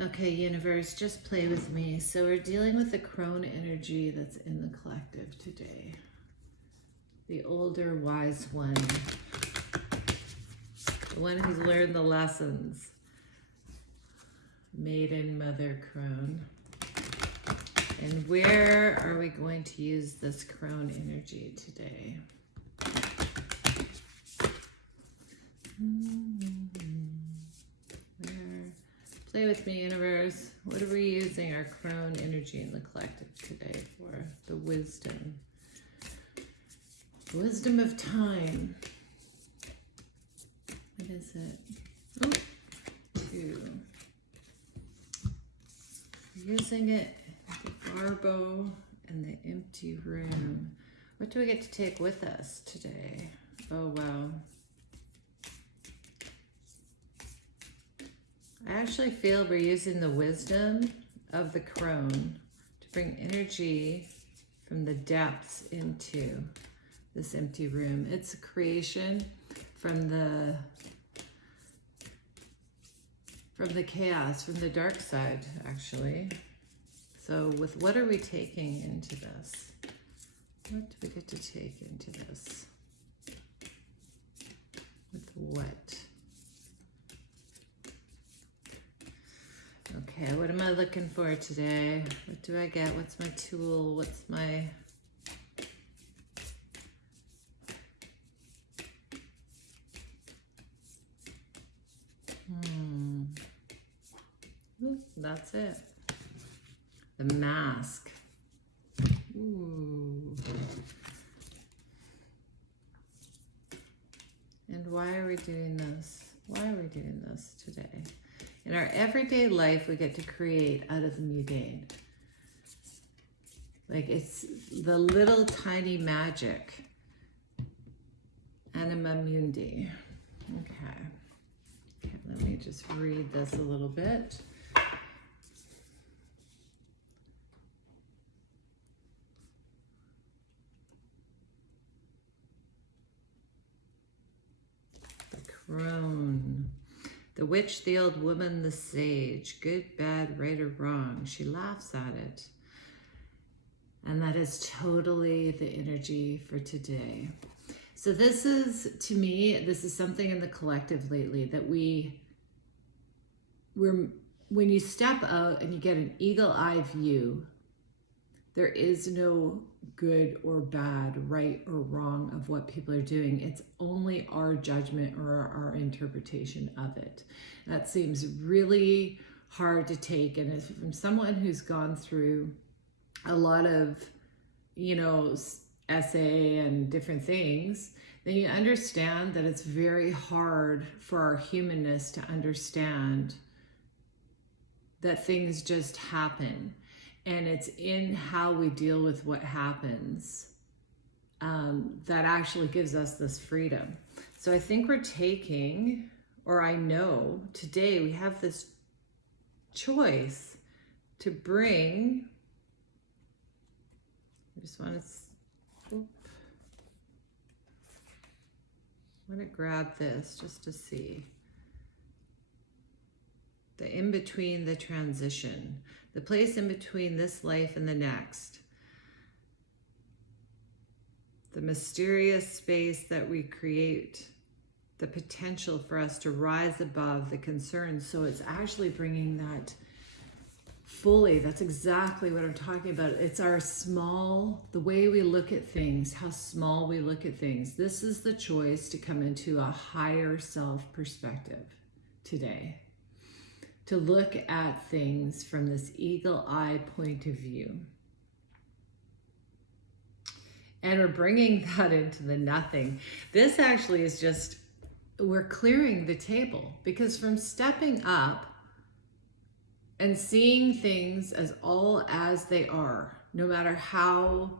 Okay, universe, just play with me. So we're dealing with the crone energy that's in the collective today. The older wise one. The one who's learned the lessons. Maiden mother crone. And where are we going to use this crone energy today? Play with me, universe. What are we using our crone energy in the collective today for? The wisdom. Wisdom of time. What is it? Oh, 2. Using it, the barbo and the empty room. What do we get to take with us today? Oh, wow. I actually feel we're using the wisdom of the crone to bring energy from the depths into this empty room. It's a creation from the chaos, from the dark side, actually. So with what are we taking into this? What do we get to take into this? With what? Okay, what am I looking for today? What do I get? What's my tool? What's my... Ooh, that's it. The mask. Ooh. And why are we doing this? Why are we doing this today? In our everyday life, we get to create out of the mundane. Like it's the little tiny magic. Anima mundi. Okay, let me just read this a little bit. The crone. The witch, the old woman, the sage, good, bad, right or wrong. She laughs at it. And that is totally the energy for today. So this is, to me, this is something in the collective lately that when you step out and you get an eagle eye view, there is no good or bad, right or wrong of what people are doing. It's only our judgment or our interpretation of it. That seems really hard to take. And it's from someone who's gone through a lot of, essay and different things, then you understand that it's very hard for our humanness to understand that things just happen. And it's in how we deal with what happens that actually gives us this freedom. So I think we're taking, or I know today we have this choice to bring, I just want to grab this just to see. The in-between, the transition, the place in between this life and the next. The mysterious space that we create, the potential for us to rise above the concerns. So it's actually bringing that fully. That's exactly what I'm talking about. It's our small, the way we look at things, how small we look at things. This is the choice to come into a higher self perspective today. To look at things from this eagle eye point of view. And we're bringing that into the nothing. This actually is just, we're clearing the table, because from stepping up and seeing things as all as they are, no matter how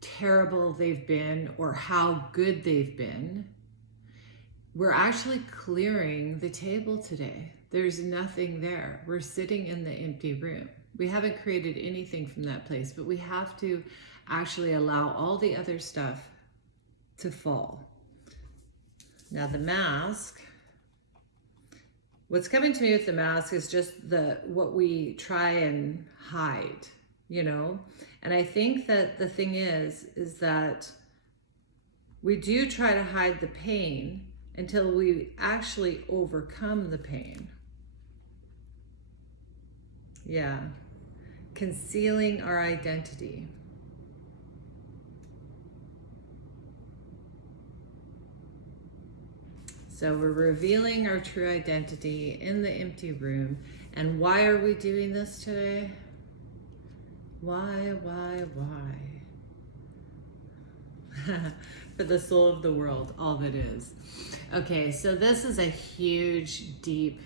terrible they've been or how good they've been, we're actually clearing the table today. There's nothing there. We're sitting in the empty room. We haven't created anything from that place, but we have to actually allow all the other stuff to fall. Now the mask what's coming to me with the mask is just what we try and hide, And I think that the thing is that we do try to hide the pain until we actually overcome the pain. Yeah. Concealing our identity. So we're revealing our true identity in the empty room. And why are we doing this today? Why? For the soul of the world, all that is. Okay, so this is a huge, deep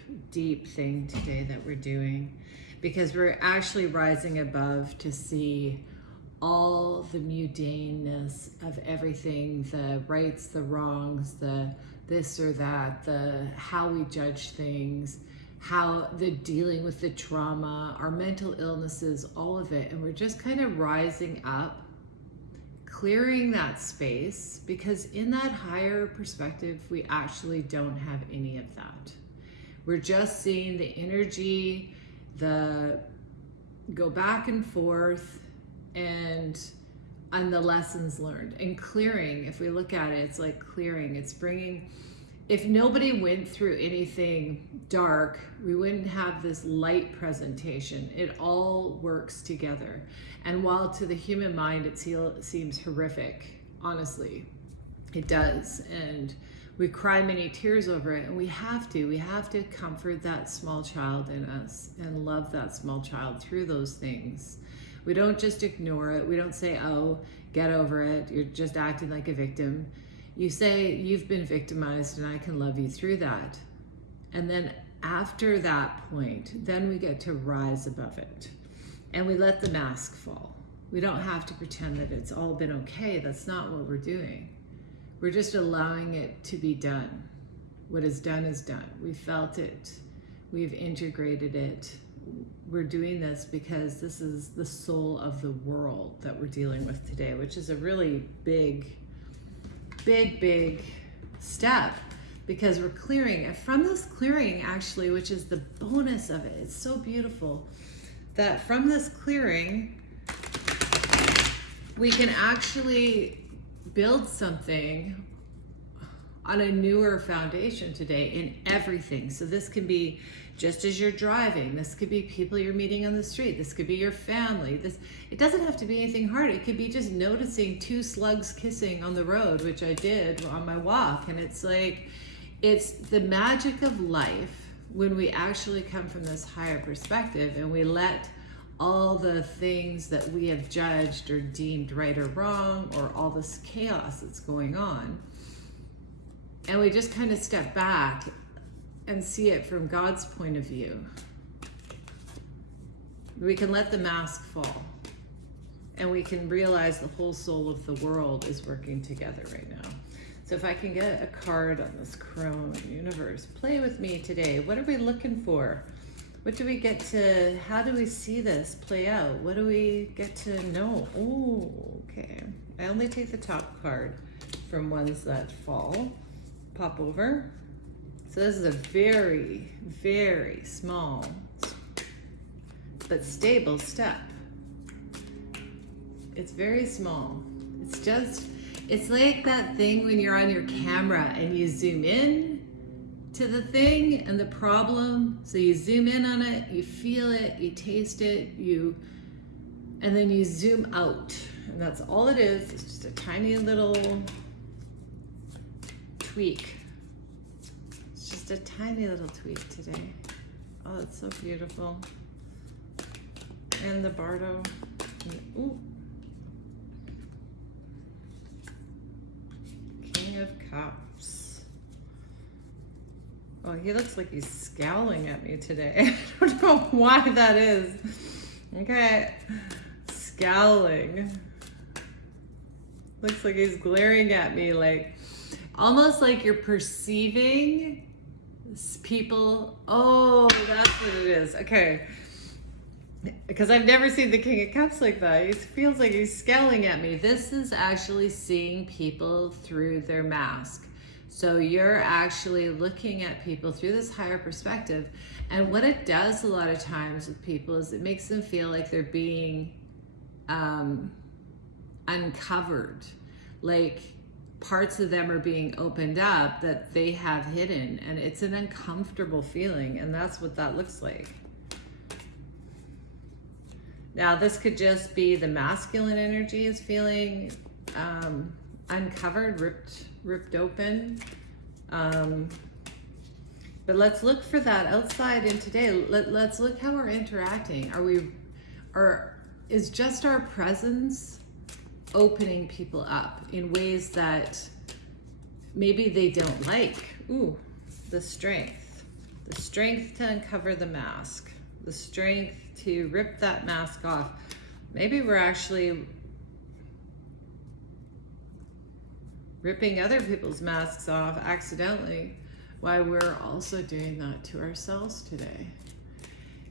thing today that we're doing, because we're actually rising above to see all the mundaneness of everything, the rights, the wrongs, the this or that, the how we judge things, how the dealing with the trauma, our mental illnesses, all of it. And we're just kind of rising up, clearing that space, because in that higher perspective, we actually don't have any of that. We're just seeing the energy, the go back and forth, and the lessons learned and clearing. If we look at it, it's like clearing. It's bringing, if nobody went through anything dark, we wouldn't have this light presentation. It all works together. And while to the human mind it seems horrific, honestly, it does. And we cry many tears over it, and we have to comfort that small child in us and love that small child through those things. We don't just ignore it. We don't say, oh, get over it, you're just acting like a victim. You say, you've been victimized and I can love you through that. And then after that point, then we get to rise above it. And we let the mask fall. We don't have to pretend that it's all been okay. That's not what we're doing. We're just allowing it to be done. What is done is done. We felt it. We've integrated it. We're doing this because this is the soul of the world that we're dealing with today, which is a really big step, because we're clearing. And from this clearing, actually, which is the bonus of it, it's so beautiful that from this clearing, we can actually build something on a newer foundation today in everything. So this can be just as you're driving. This could be people you're meeting on the street. This could be your family. It doesn't have to be anything hard. It could be just noticing two slugs kissing on the road, which I did on my walk. And it's like, it's the magic of life when we actually come from this higher perspective and we let all the things that we have judged or deemed right or wrong, or all this chaos that's going on, and we just kind of step back and see it from God's point of view. We can let the mask fall, and we can realize the whole soul of the world is working together right now. So if I can get a card on this crone universe, play with me today. What are we looking for? What do we get to, how do we see this play out? What do we get to know? Oh, okay. I only take the top card from ones that fall. Pop over. So this is a very, very small but stable step. It's very small. It's like that thing when you're on your camera and you zoom in to the thing and the problem. So you zoom in on it, you feel it, you taste it, and then you zoom out. And that's all it is. It's just a tiny little tweak. It's just a tiny little tweak today. Oh, it's so beautiful. And the Bardo. Ooh. King of Cups. Oh, he looks like he's scowling at me today. I don't know why that is. Okay. Scowling. Looks like he's glaring at me, like almost like you're perceiving people. Oh, that's what it is. Okay. Because I've never seen the King of Cups like that. He feels like he's scowling at me. This is actually seeing people through their mask. So you're actually looking at people through this higher perspective. And what it does a lot of times with people is it makes them feel like they're being uncovered. Like parts of them are being opened up that they have hidden. And it's an uncomfortable feeling. And that's what that looks like. Now, this could just be the masculine energy is feeling uncovered, ripped open. But let's look for that outside in today. Let's look how we're interacting. Is just our presence opening people up in ways that maybe they don't like? Ooh, the strength to uncover the mask, the strength to rip that mask off. Maybe we're actually ripping other people's masks off accidentally while we're also doing that to ourselves today.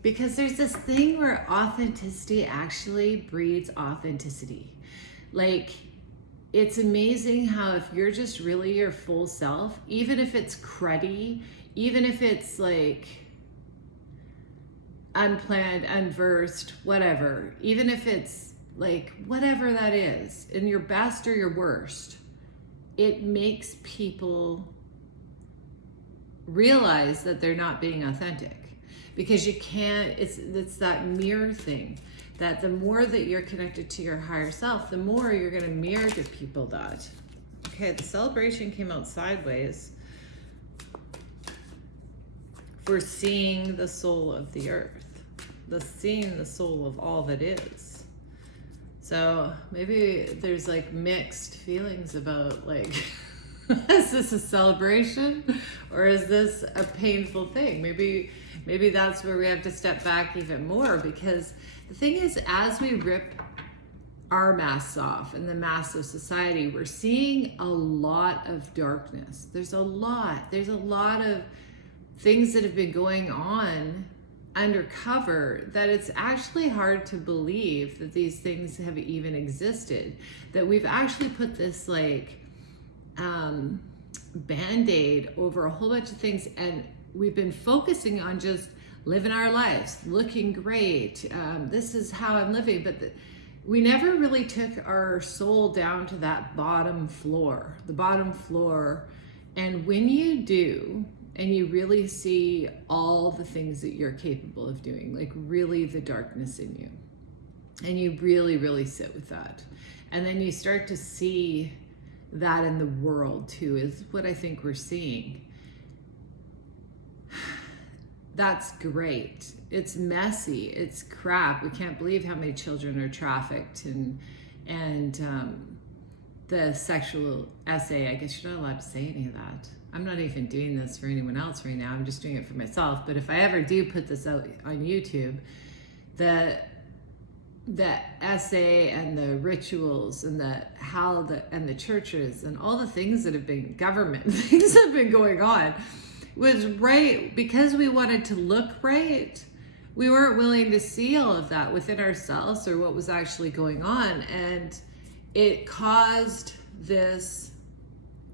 Because there's this thing where authenticity actually breeds authenticity. Like, it's amazing how if you're just really your full self, even if it's cruddy, even if it's like unplanned, unversed, whatever, even if it's like whatever that is, in your best or your worst, it makes people realize that they're not being authentic. Because you can't, it's that mirror thing, that the more that you're connected to your higher self, the more you're going to mirror to people that. Okay, the celebration came out sideways. We're seeing the soul of the earth, seeing the soul of all that is. So maybe there's like mixed feelings about like, is this a celebration or is this a painful thing? Maybe that's where we have to step back even more, because the thing is, as we rip our masks off and the masks of society, we're seeing a lot of darkness. There's a lot of things that have been going on undercover that it's actually hard to believe that these things have even existed, that we've actually put this like band-aid over a whole bunch of things, and we've been focusing on just living our lives, looking great, this is how I'm living, but we never really took our soul down to that bottom floor, and when you do, and you really see all the things that you're capable of doing, like really the darkness in you, and you really, really sit with that, and then you start to see that in the world too, is what I think we're seeing. That's great. It's messy. It's crap. We can't believe how many children are trafficked, and the sexual essay. I guess you're not allowed to say any of that. I'm not even doing this for anyone else right now. I'm just doing it for myself. But if I ever do put this out on YouTube, the essay and the rituals and the churches and all the things that have been government things that have been going on was right because we wanted to look right. We weren't willing to see all of that within ourselves or what was actually going on, and it caused this.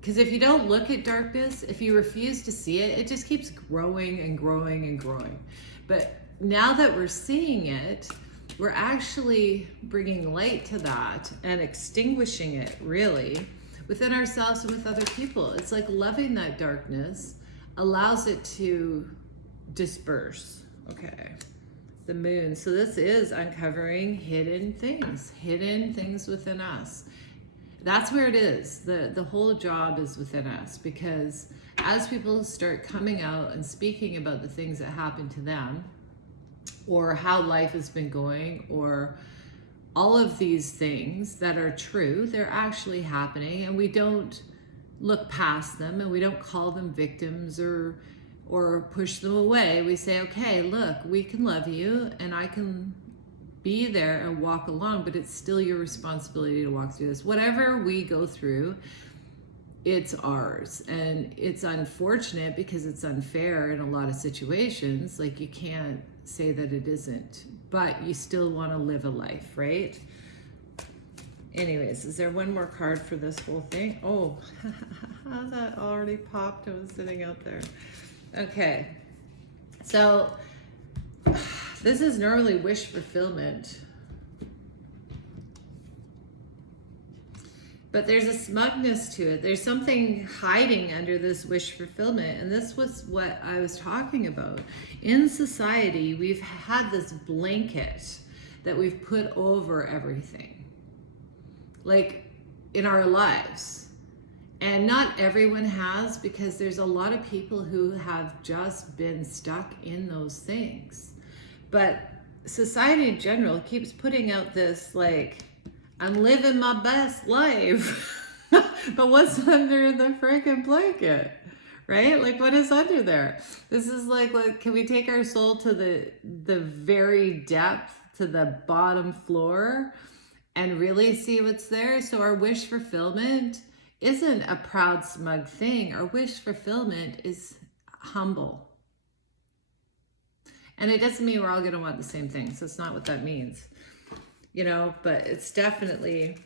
Because if you don't look at darkness, if you refuse to see it, it just keeps growing and growing and growing. But now that we're seeing it, we're actually bringing light to that and extinguishing it, really, within ourselves and with other people. It's like loving that darkness allows it to disperse. Okay, the moon. So this is uncovering hidden things within us. That's where it is. The whole job is within us, because as people start coming out and speaking about the things that happened to them, or how life has been going, or all of these things that are true, they're actually happening, and we don't look past them, and we don't call them victims or push them away. We say, okay, look, we can love you, and I can be there and walk along, but it's still your responsibility to walk through this. Whatever we go through, it's ours. And it's unfortunate because it's unfair in a lot of situations. Like, you can't say that it isn't, but you still want to live a life, right? Anyways, is there one more card for this whole thing? Oh, How that already popped and was sitting out there. Okay. So this is normally wish fulfillment. But there's a smugness to it. There's something hiding under this wish fulfillment. And this was what I was talking about. In society, we've had this blanket that we've put over everything. Like in our lives. And not everyone has, because there's a lot of people who have just been stuck in those things. But society in general keeps putting out this like, I'm living my best life. But what's under the freaking blanket? Right? Like, what is under there? This is like, can we take our soul to the very depth, to the bottom floor, and really see what's there? So our wish fulfillment isn't a proud, smug thing. Our wish fulfillment is humble. And it doesn't mean we're all going to want the same things. That's not what that means. You know, but it's definitely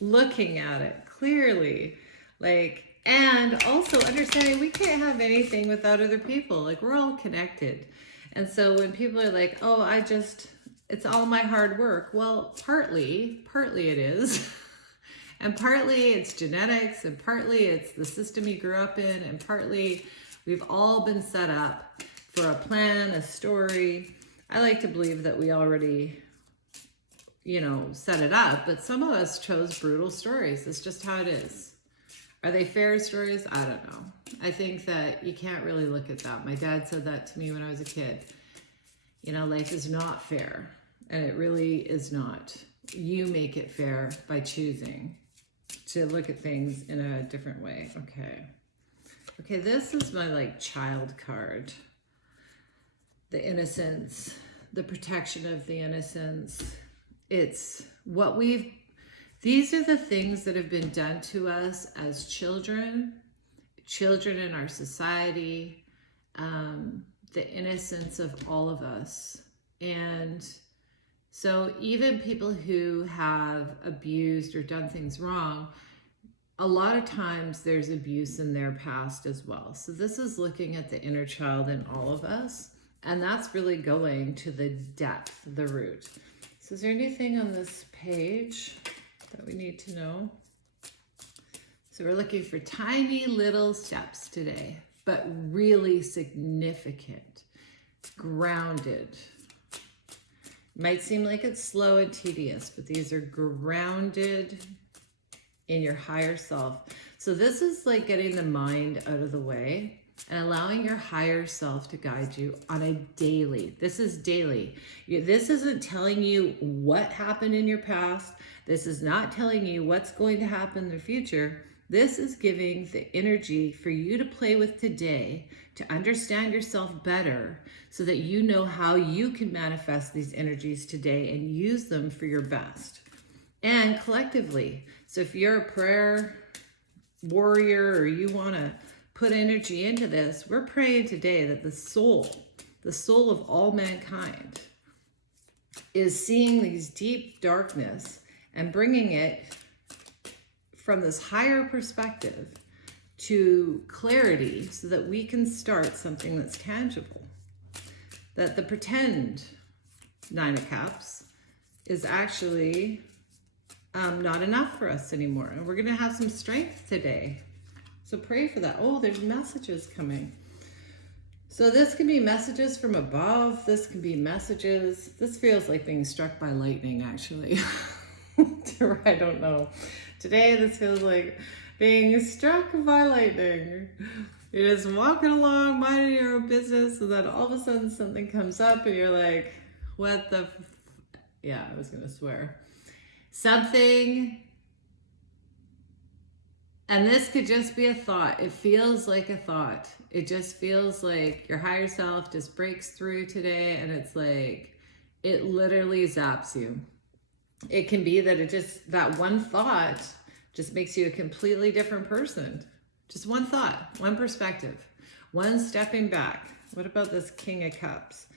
looking at it clearly, like, and also understanding we can't have anything without other people. Like, we're all connected. And so when people are like, oh, it's all my hard work. Well, partly it is. And partly it's genetics, and partly it's the system you grew up in, and partly we've all been set up for a plan, a story. I like to believe that we already, set it up, but some of us chose brutal stories. It's just how it is. Are they fair stories? I don't know. I think that you can't really look at that. My dad said that to me when I was a kid. Life is not fair, and it really is not. You make it fair by choosing to look at things in a different way. Okay, this is my child card. The innocence, the protection of the innocence. It's what these are the things that have been done to us as children in our society, the innocence of all of us. And so even people who have abused or done things wrong, a lot of times there's abuse in their past as well. So this is looking at the inner child in all of us. And that's really going to the depth, the root. So is there anything on this page that we need to know? So we're looking for tiny little steps today, but really significant, grounded. Might seem like it's slow and tedious, but these are grounded in your higher self. So this is like getting the mind out of the way and allowing your higher self to guide you on a daily. This is daily. This isn't telling you what happened in your past. This is not telling you what's going to happen in the future. This is giving the energy for you to play with today, to understand yourself better, so that you know how you can manifest these energies today and use them for your best. And collectively. So if you're a prayer warrior or you want to put energy into this, we're praying today that the soul of all mankind is seeing these deep darkness and bringing it from this higher perspective to clarity so that we can start something that's tangible. That the pretend Nine of Cups is actually not enough for us anymore. And we're going to have some strength today. So pray for that. Oh, there's messages coming. So this can be messages from above. This can be messages. This feels like being struck by lightning, actually. I don't know. Today, this feels like being struck by lightning. You're just walking along, minding your own business, and then all of a sudden something comes up and you're like, what the... Yeah, I was going to swear. Something... And this could just be a thought. It feels like a thought. It just feels like your higher self just breaks through today, and it's like, it literally zaps you. It can be that that one thought just makes you a completely different person. Just one thought, one perspective, one stepping back. What about this King of Cups,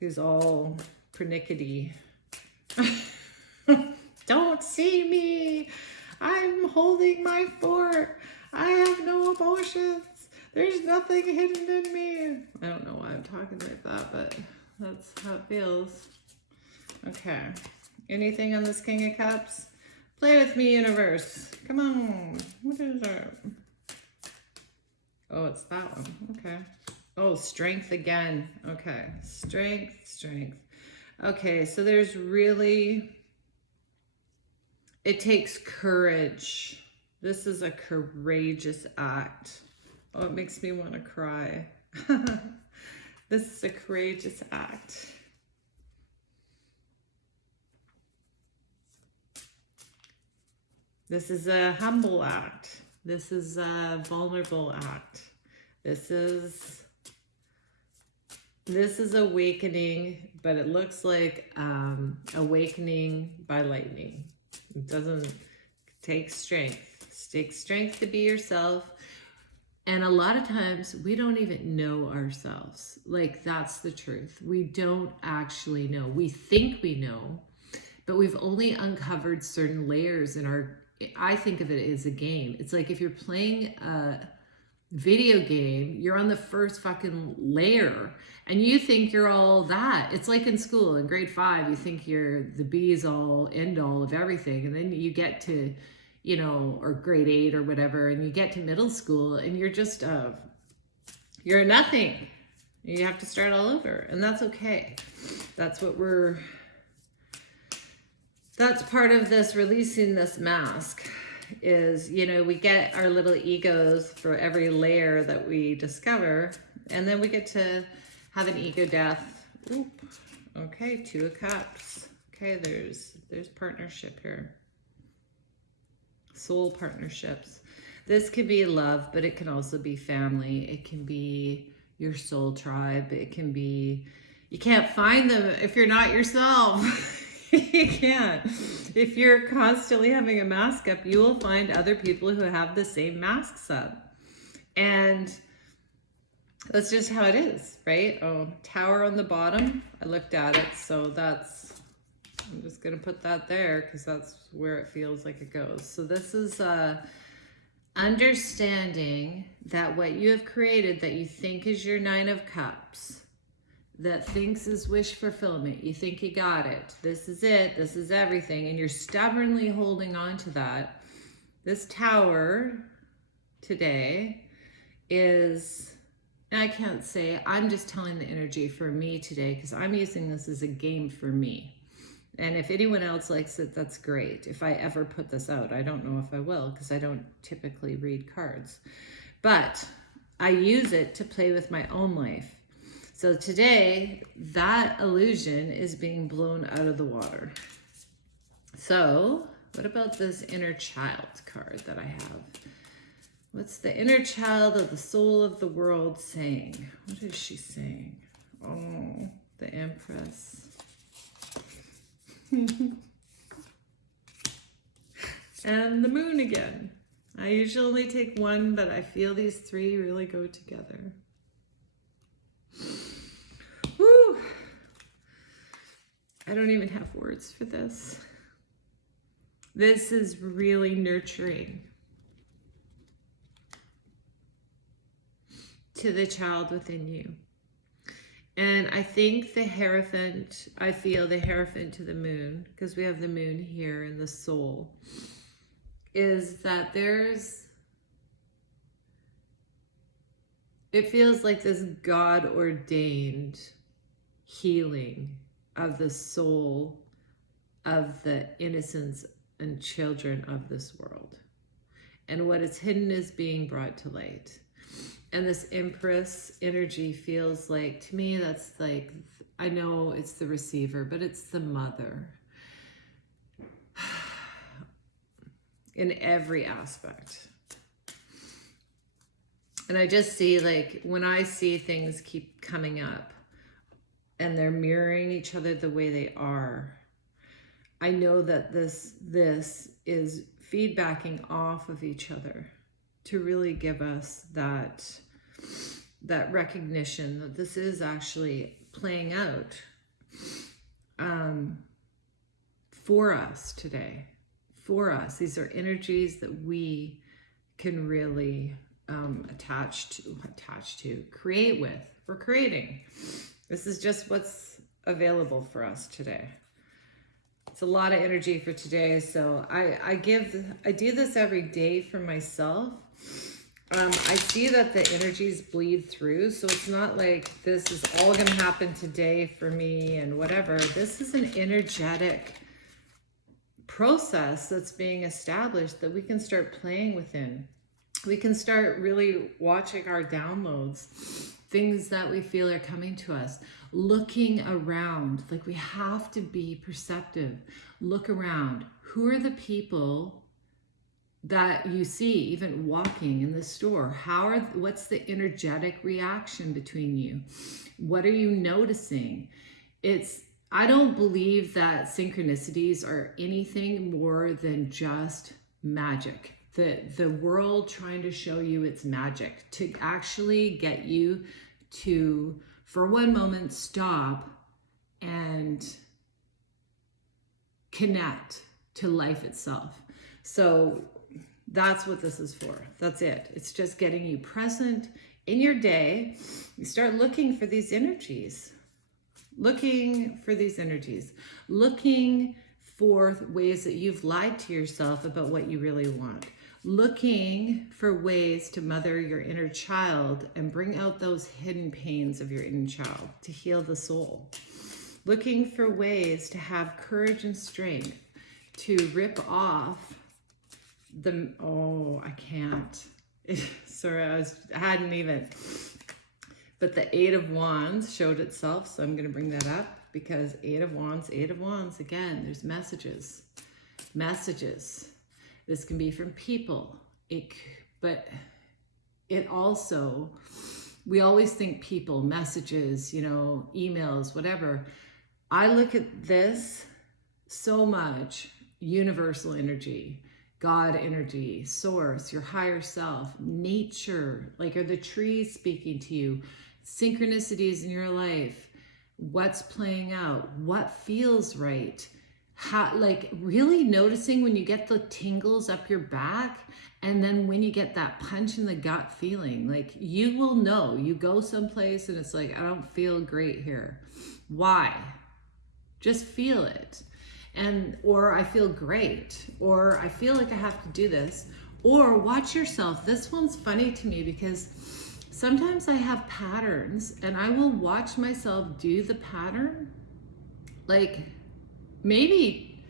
who's all pernickety? Don't see me. I'm holding my fort. I have no emotions. There's nothing hidden in me. I don't know why I'm talking like that, but that's how it feels. Okay. Anything on this King of Cups? Play with me, universe. Come on. What is it? Oh, it's that one. Okay. Oh, strength again. Okay. Strength, strength. Okay, so there's really, it takes courage. This is a courageous act. Oh, it makes me want to cry. This is a courageous act. This is a humble act. This is a vulnerable act. This is awakening, but it looks like awakening by lightning. It doesn't take strength. It takes strength to be yourself. And a lot of times we don't even know ourselves. Like, that's the truth. We don't actually know. We think we know, but we've only uncovered certain layers in our, I think of it as a game. It's like if you're playing a video game, you're on the first fucking layer and you think you're all that. It's like in school in grade 5, you think you're the be's all end all of everything. And then you get to, you know, or grade 8 or whatever, and you get to middle school and you're just, you're nothing. You have to start all over, and that's okay. That's what that's part of this releasing this mask is, you know, we get our little egos for every layer that we discover, and then we get to have an ego death. Oop. Okay, 2 of Cups. Okay, there's partnership here. Soul partnerships. This could be love, but it can also be family. It can be your soul tribe. It can be, you can't find them if you're not yourself. You can't. If you're constantly having a mask up, you will find other people who have the same masks up. And that's just how it is, right? Oh, Tower on the bottom. I looked at it, so that's, I'm just going to put that there because that's where it feels like it goes. So this is understanding that what you have created that you think is your 9 of Cups, that thinks is wish fulfillment. You think you got it. This is it. This is everything. And you're stubbornly holding on to that. This Tower today is, I can't say, I'm just telling the energy for me today because I'm using this as a game for me. And if anyone else likes it, that's great. If I ever put this out, I don't know if I will because I don't typically read cards. But I use it to play with my own life. So today, that illusion is being blown out of the water. So what about this inner child card that I have? What's the inner child of the soul of the world saying? What is she saying? Oh, the Empress. And the Moon again. I usually only take one, but I feel these 3 really go together. Woo! I don't even have words for this. This is really nurturing to the child within you. And I think the Hierophant, I feel the Hierophant to the Moon, because we have the Moon here in the soul, is that it feels like this God-ordained healing of the soul of the innocents and children of this world. And what is hidden is being brought to light. And this Empress energy feels like, to me, that's like, I know it's the receiver, but it's the mother. In every aspect. And I just see, like, when I see things keep coming up and they're mirroring each other the way they are, I know that this is feedbacking off of each other to really give us that recognition that this is actually playing out for us today, for us. These are energies that we can really attach to, create with. We're creating. This is just what's available for us today. It's a lot of energy for today. So I do this every day for myself. I see that the energies bleed through. So it's not like this is all going to happen today for me and whatever. This is an energetic process that's being established that we can start playing within. We can start really watching our downloads, things that we feel are coming to us, looking around. Like, we have to be perceptive. Look around. Who are the people that you see even walking in the store? What's the energetic reaction between you? What are you noticing? I don't believe that synchronicities are anything more than just magic. The world trying to show you it's magic, to actually get you to, for one moment, stop and connect to life itself. So that's what this is for. That's it. It's just getting you present in your day. You start looking for these energies. Looking for ways that you've lied to yourself about what you really want. Looking for ways to mother your inner child and bring out those hidden pains of your inner child, to heal the soul. Looking for ways to have courage and strength to rip off I can't. Sorry, I hadn't even. But the Eight of Wands showed itself, so I'm going to bring that up because Eight of Wands, again, there's messages. This can be from people, but it also, we always think people, messages, emails, whatever. I look at this so much, universal energy, God energy, source, your higher self, nature, like, are the trees speaking to you? Synchronicities in your life, what's playing out, what feels right, how, like, really noticing when you get the tingles up your back, and then when you get that punch in the gut feeling, like, you will know. You go someplace and it's like, I don't feel great here. Why? Just feel it. Or I feel great, or I feel like I have to do this, or watch yourself. This one's funny to me because sometimes I have patterns and I will watch myself do the pattern. Like, maybe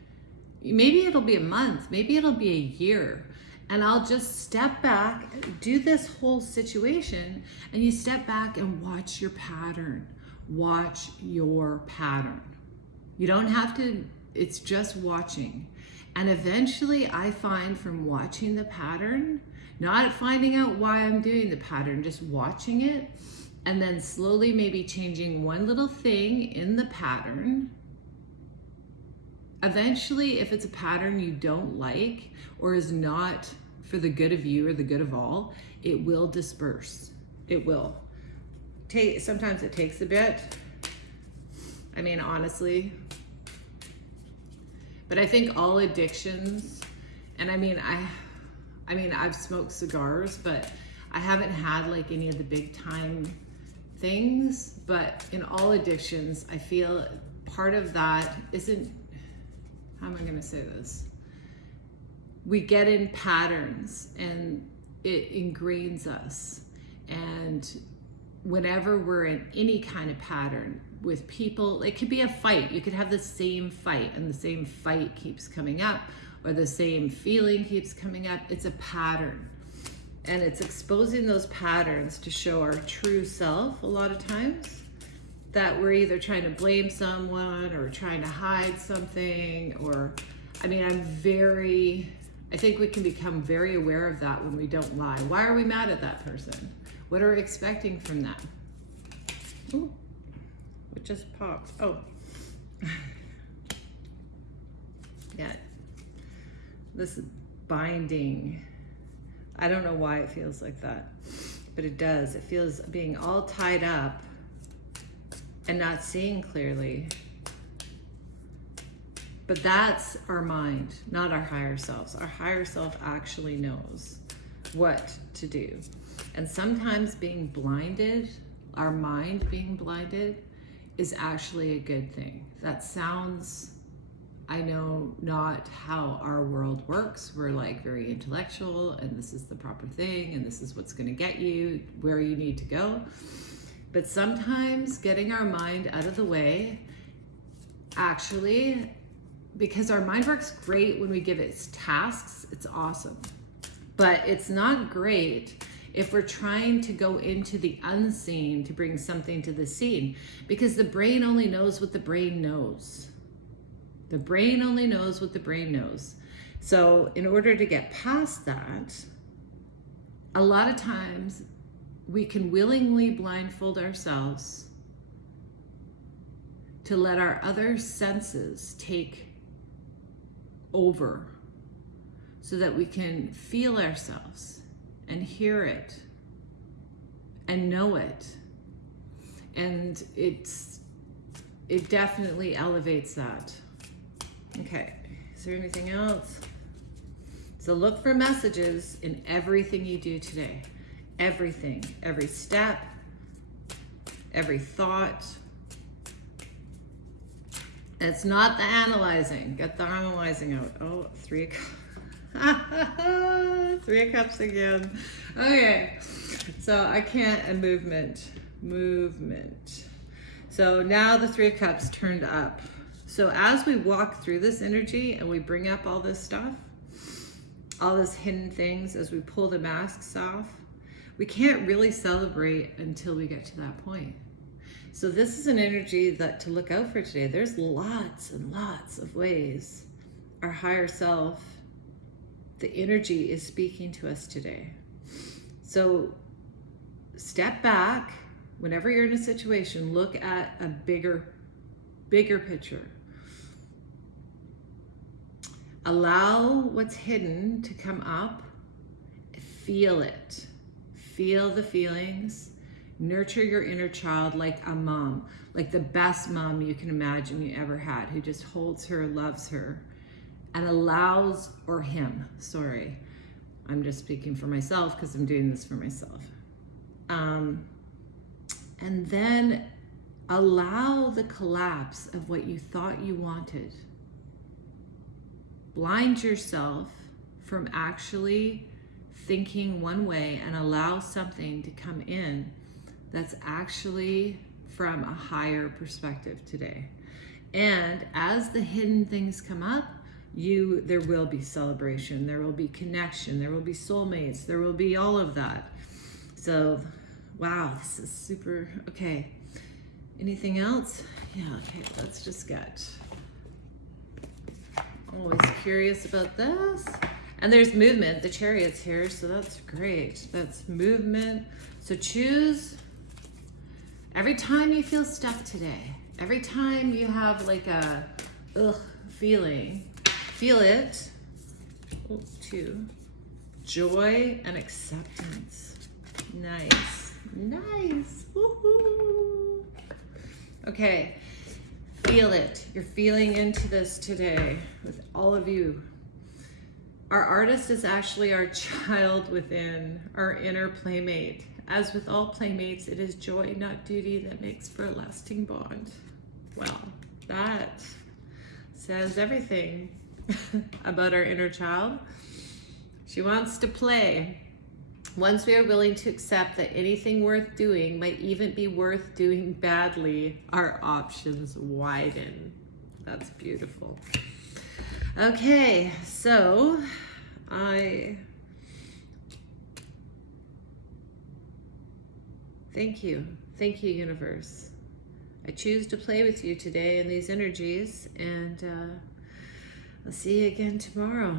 it'll be a month, maybe it'll be a year, and I'll just step back, do this whole situation, and you step back and watch your pattern. Watch your pattern. You don't have to, it's just watching. And eventually I find from watching the pattern, not finding out why I'm doing the pattern, just watching it, and then slowly maybe changing one little thing in the pattern. Eventually, if it's a pattern you don't like or is not for the good of you or the good of all, it will disperse. It will. Sometimes it takes a bit. I mean, honestly. But I think all addictions, and I've smoked cigars, but I haven't had like any of the big time things. But in all addictions, I feel part of that isn't, how am I going to say this? We get in patterns and it ingrains us. And whenever we're in any kind of pattern with people, it could be a fight. You could have the same fight and the same fight keeps coming up, or the same feeling keeps coming up. It's a pattern. And it's exposing those patterns to show our true self a lot of times, that we're either trying to blame someone or trying to hide something, or, I think we can become very aware of that when we don't lie. Why are we mad at that person? What are we expecting from them? Ooh, it just popped. Oh. Yeah. This binding. I don't know why it feels like that, but it does. It feels being all tied up and not seeing clearly. But that's our mind, not our higher selves. Our higher self actually knows what to do. And sometimes being blinded, our mind being blinded, is actually a good thing. That sounds, I know, not how our world works. We're like very intellectual, and this is the proper thing, and this is what's going to get you where you need to go. But sometimes getting our mind out of the way, actually, because our mind works great when we give it tasks, it's awesome. But it's not great if we're trying to go into the unseen to bring something to the seen, because the brain only knows what the brain knows. The brain only knows what the brain knows. So in order to get past that, a lot of times we can willingly blindfold ourselves to let our other senses take over so that we can feel ourselves and hear it and know it. And it definitely elevates that. Okay, is there anything else? So look for messages in everything you do today. Everything, every step, every thought. It's not the analyzing. Get the analyzing out. Oh, 3 of Cups. 3 of Cups again. Okay, so I can't, and movement. So now the 3 of Cups turned up. So as we walk through this energy and we bring up all this stuff, all these hidden things, as we pull the masks off, we can't really celebrate until we get to that point. So this is an energy that to look out for today. There's lots and lots of ways our higher self, the energy, is speaking to us today. So step back. Whenever you're in a situation, look at a bigger picture. Allow what's hidden to come up. Feel it. Feel the feelings. Nurture your inner child like a mom, like the best mom you can imagine you ever had, who just holds her, loves her, and allows, or him, sorry. I'm just speaking for myself because I'm doing this for myself. And then allow the collapse of what you thought you wanted. Blind yourself from actually thinking one way and allow something to come in that's actually from a higher perspective today. And as the hidden things come up, there will be celebration, there will be connection, there will be soulmates, there will be all of that. So, wow, this is super, okay. Anything else? Yeah, okay, let's just get, I'm always curious about this. And there's movement, the Chariot's here, so that's great. That's movement. So choose, every time you feel stuck today, every time you have like a feeling, feel it. Oh, 2. Joy and acceptance. Nice. Woohoo. Okay, feel it. You're feeling into this today with all of you. Our artist is actually our child within, our inner playmate. As with all playmates, it is joy, not duty, that makes for a lasting bond. Well, that says everything about our inner child. She wants to play. Once we are willing to accept that anything worth doing might even be worth doing badly, our options widen. That's beautiful. Okay, so thank you, universe. I choose to play with you today in these energies, and I'll see you again tomorrow.